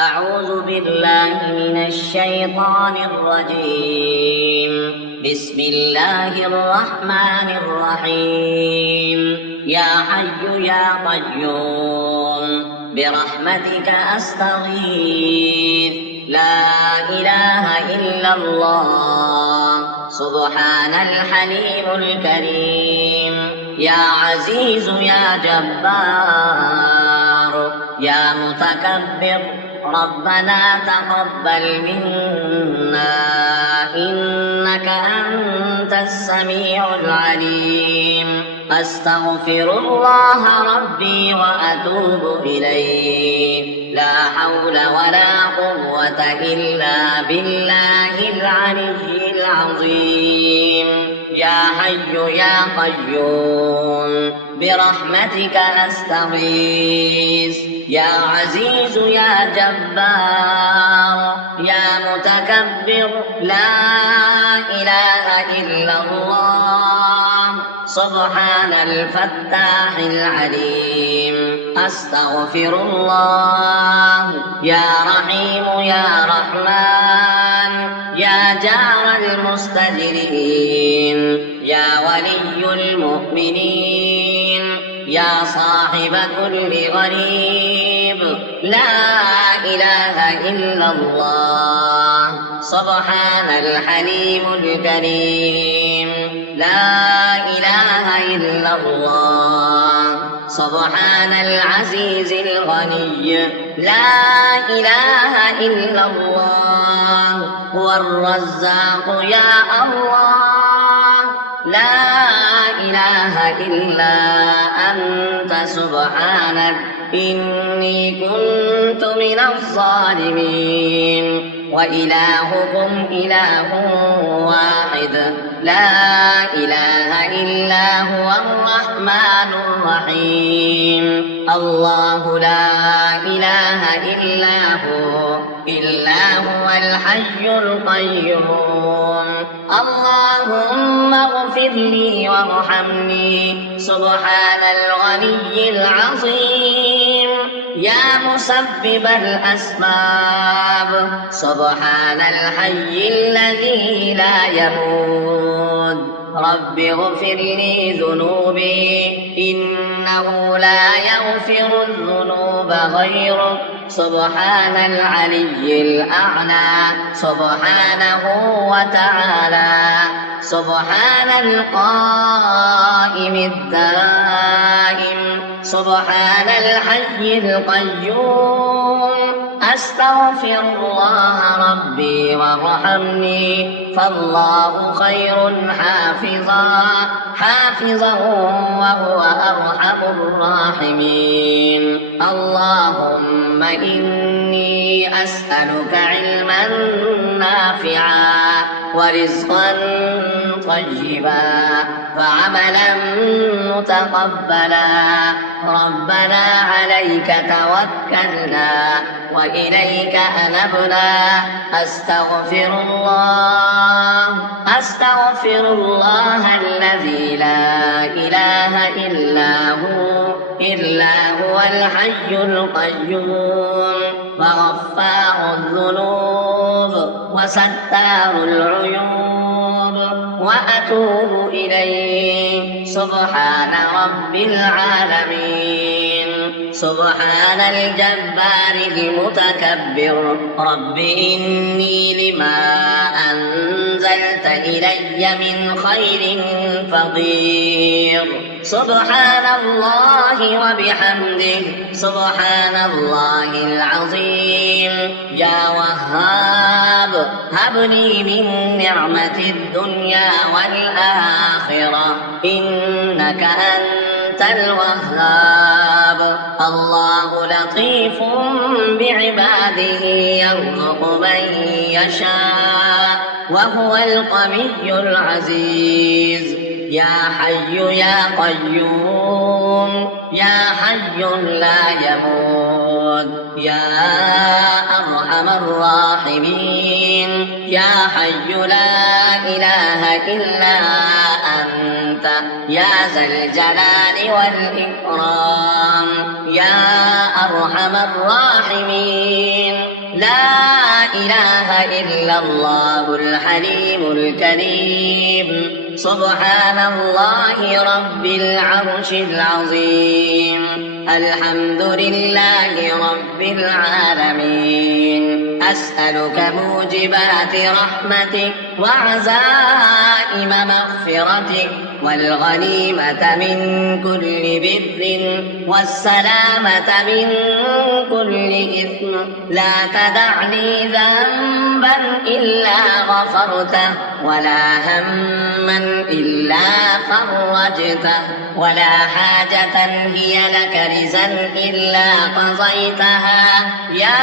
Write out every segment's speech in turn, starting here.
أعوذ بالله من الشيطان الرجيم. بسم الله الرحمن الرحيم. يا حي يا قيوم برحمتك أستغيث. لا إله إلا الله سبحان الحليم الكريم. يا عزيز يا جبار يا متكبر ربنا تقبل منا إنك أنت السميع العليم. أستغفر الله ربي وأتوب إليه. لا حول ولا قوة إلا بالله العلي العظيم. يا حي يا قيوم برحمتك أستغيث. يا عزيز يا جبار يا متكبر لا إله إلا الله سبحان الفتاح العليم. أستغفر الله يا رحيم يا رحمن يا جار المستجرين يا ولي المؤمنين يا صاحب كل غريب. لا إله إلا الله سبحان الحليم الكريم. لا إله إلا الله سبحان العزيز الغني. لا إله إلا الله هو الرزاق يا الله. لا إله إلا أنت سبحانك إني كنت من الظالمين. وإلهكم إله واحد لا إله إلا هو الرحمن الرحيم. الله لا إله إلا هو الحي القيوم. اللهم اغفر لي وارحمني سبحان الغني العظيم. يا مسبب الأسباب سبحان الحي الذي لا يموت. رب اغفر لي ذنوبي إنه لا يغفر الذنوب غيرك سبحان العلي الأعلى سبحانه وتعالى. سبحان القائم الدائم سبحان الحي القيوم. أستغفر الله ربي وارحمني فالله خير حافظا وهو أرحم الراحمين. اللهم إني أسألك علما نافعا ورزقا طيبا وعملا متقبلا. ربنا عليك توكلنا وإليك أنبنا. أستغفر الله الذي لا إله إلا هو الحي القيوم وغفار الذنوب وستار العيوب وأتوب إليه. سبحان رب العالمين سبحان الجبار المتكبر. رب إني لما أنزلت إلي من خير فقير. سبحان الله وبحمده سبحان الله العظيم. يا وهاب هب لي من نعمة الدنيا والآخرة إنك أنت الوهاب. الله لطيف بعباده يرزق من يشاء وهو القوي العزيز. يا حي يا قيوم يا حي لا يموت يا أرحم الراحمين. يا حي لا إله إلا أنت يا ذا الجلال والإكرام. يا أرحم الراحمين. إله إلا الله الحليم الكريم سبحان الله رب العرش العظيم الحمد لله رب العالمين أسألك موجبات رحمتك وعزائم مغفرتك والغنيمة من كل بر والسلامة من كل إثم لا تدع لي ذنبا إلا غفرته ولا هما إلا فرجته ولا حاجة هي لك رزا إلا قضيتها يا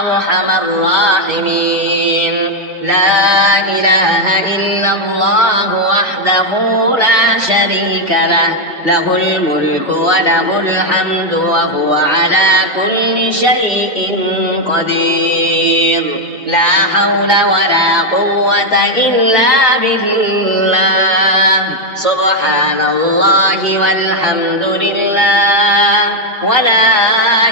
أرحم الراحمين لا إله إلا الله وحده لا شريك له له الملك وله الحمد وهو على كل شيء قدير لا حول ولا قوة إلا بالله سبحان الله والحمد لله ولا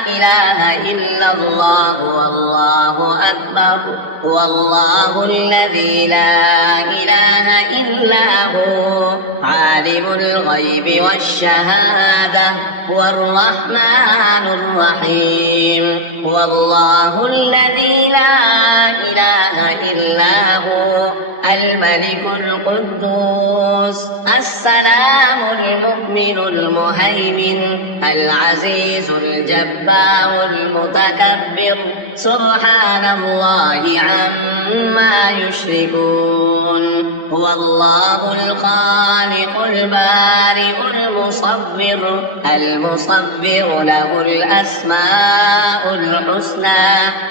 إله إلا الله والله أكبر والله الذي لا إله إلا هو عالم الغيب والشهادة والرحمن الرحيم والله الذي لا إله إلا هو الملك القدوس السلام المؤمن المهيمن العزيز الجبار المتكبر سبحان الله عما يشركون هو الله الخالق البارئ المصور له الأسماء الحسنى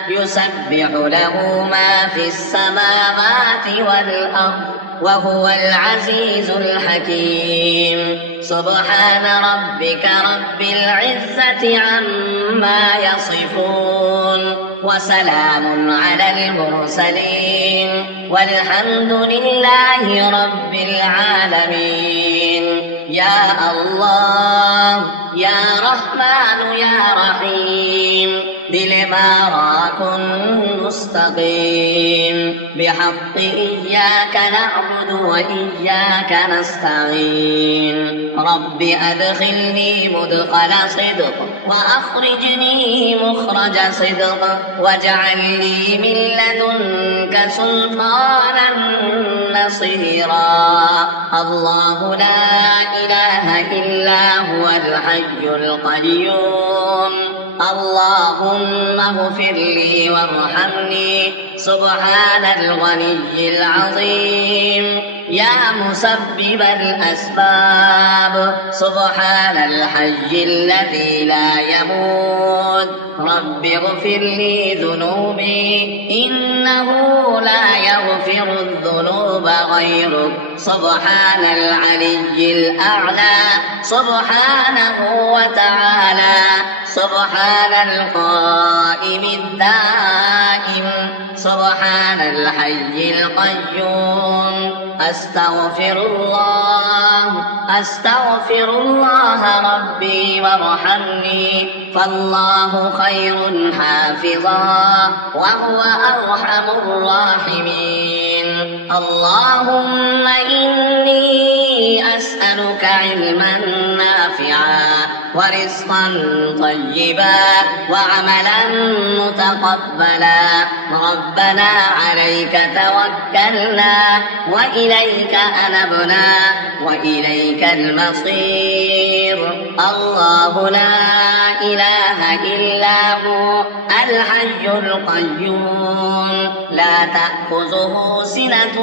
يسبح له ما في السماوات والأرض وهو العزيز الحكيم سبحان ربك رب العزة عما يصفون وسلام على المرسلين والحمد لله رب العالمين يا الله يا رحمن يا رحيم بالبراك مستقيم بحق إياك نعبد وإياك نستعين رب أدخلني مدخل صدق وأخرجني مخرج صدق واجعل لي من لدنك سلطانا نصيرا الله لا إله إلا هو الحي القيوم اللهم اغفر لي وارحمني سبحان الغني العظيم يا مسبب الأسباب سبحان الحي الذي لا يموت رب اغفر لي ذنوبي إنه لا يغفر الذنوب غيرك سبحان العلي الأعلى سبحانه وتعالى سبحان القائم الدائم سبحان الحي القيوم أستغفر الله ربي وارحمني فالله خير حافظا وهو أرحم الراحمين اللهم إني أسألك علما نافعا ورزقا طيبا وعملا متقبلا ربنا عليك توكلنا وإليك أنبنا وإليك المصير الله لا إله إلا هو الحي القيوم لا تأخذه سنة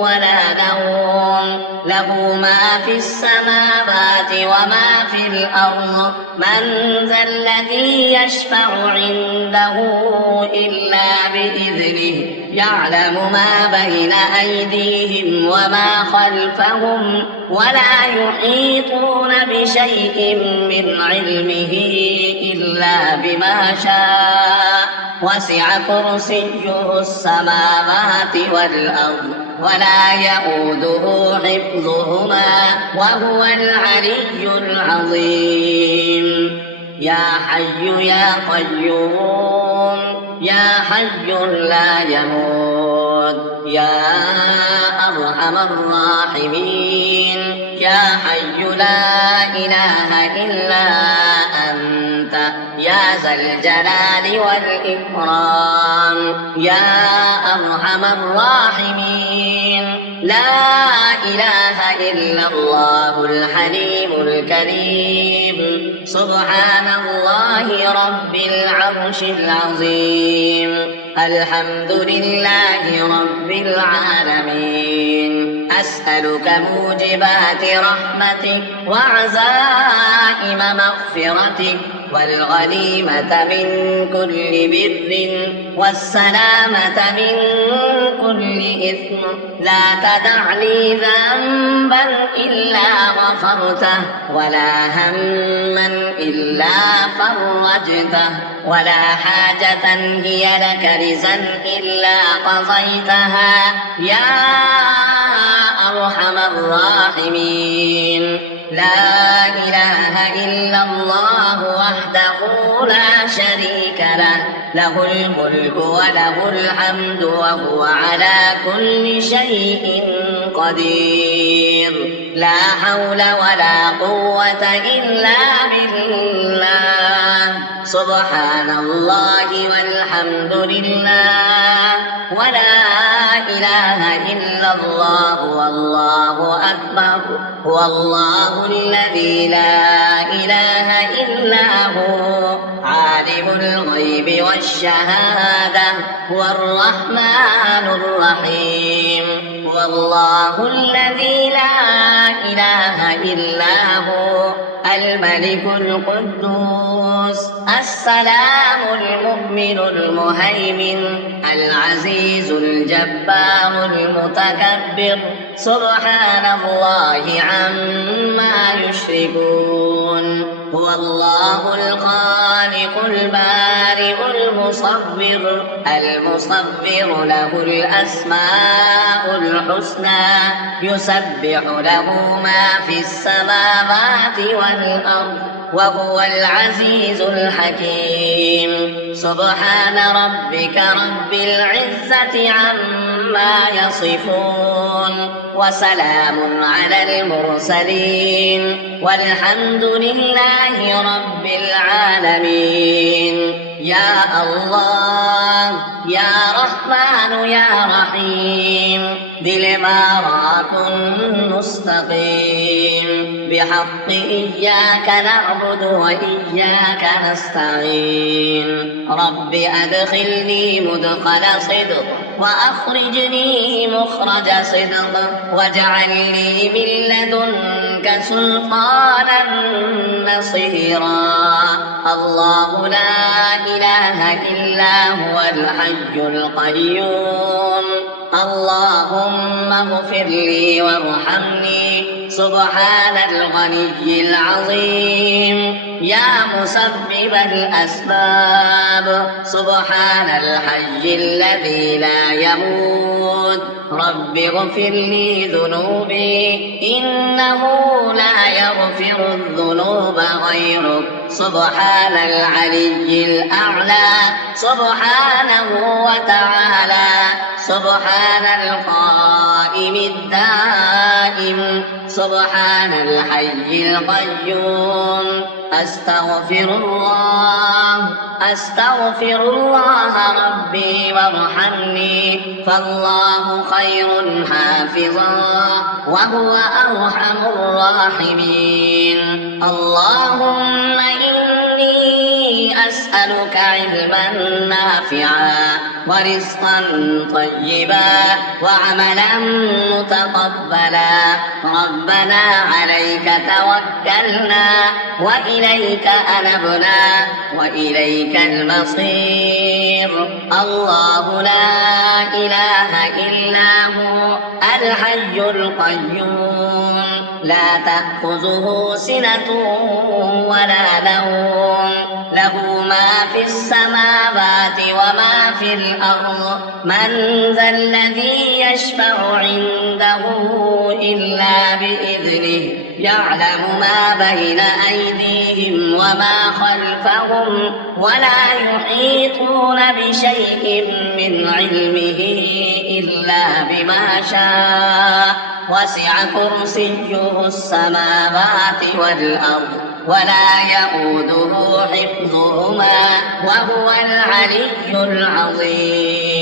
ولا نوم له ما في السماوات وما في الأرض من ذا الذي يشفع عنده إلا بإذنه يعلم ما بين أيديهم وما خلفهم ولا يحيطون بشيء من علمه إلا بما شاء وسع كرسيه السماوات والأرض ولا يؤوده حفظهما وهو العلي العظيم يا حي يا قيوم يا حي لا يموت يا أرحم الراحمين يا حي لا إله إلا أنت يا ذا الجلال والإكرام يا أرحم الراحمين لا إله إلا الله الحليم الكريم سبحان الله رب العرش العظيم الحمد لله رب العالمين أسألك موجبات رحمتك وعزائم مغفرتك والغنيمة من كل بر والسلامة من كل إثم لا تدع لي ذنبا إلا غفرته ولا هما إلا فرجته ولا حاجة هي لك رزا إلا قضيتها يا أرحم الراحمين لا إله إلا الله وحده لا شريك له له الملك وله الحمد وهو على كل شيء قدير لا حول ولا قوة إلا بالله سبحان الله والحمد لله ولا إله إلا الله والله أكبر هو الله الذي لا إله إلا هو عالم الغيب والشهادة هو الرحمن الرحيم هو الله الذي لا إله إلا هو الملك القدوس السلام المؤمن المهيمن العزيز الجبار المتكبر سبحان الله عما يشركون هو الله الخالق البارئ المصور له الأسماء الحسنى يسبح له ما في السماوات والأرض وهو العزيز الحكيم سبحان ربك رب العزة عما يصفون وسلام على المرسلين والحمد لله رب العالمين يا الله يا رحمن يا رحيم بالإمارات مستقيم بحق إياك نعبد وإياك نستعين رب أدخلني مدخل صدق وأخرجني مخرج صدق واجعلني من لدنك سلطانا نصيرا الله لا إله إلا هو الحي القيوم اللهم اغفر لي وارحمني سبحان الغني العظيم يا مسبب الأسباب سبحان الحي الذي لا يموت رب اغفر لي ذنوبي إنه لا يغفر الذنوب غيرك سبحان العلي الأعلى سبحانه وتعالى سبحان القائم الدائم سبحان الحي القيوم أستغفر الله ربي وارحمني فالله خير حافظا وهو أرحم الراحمين اللهم إني أسألك علما نافعا ورزقا طيبا وعملا متقبلا ربنا عليك توكلنا وإليك أنبنا وإليك المصير الله لا إله إلا هو الحي القيوم لا تأخذه سنة ولا نوم له ما في السماوات وما في الأرض من ذا الذي يشفع عنده إلا بإذنه يعلم ما بين أيديهم وما خلفهم ولا يحيطون بشيء من علمه إلا بما شاء وسع كرسيه السماوات والأرض ولا يئوده حفظهما وهو العلي العظيم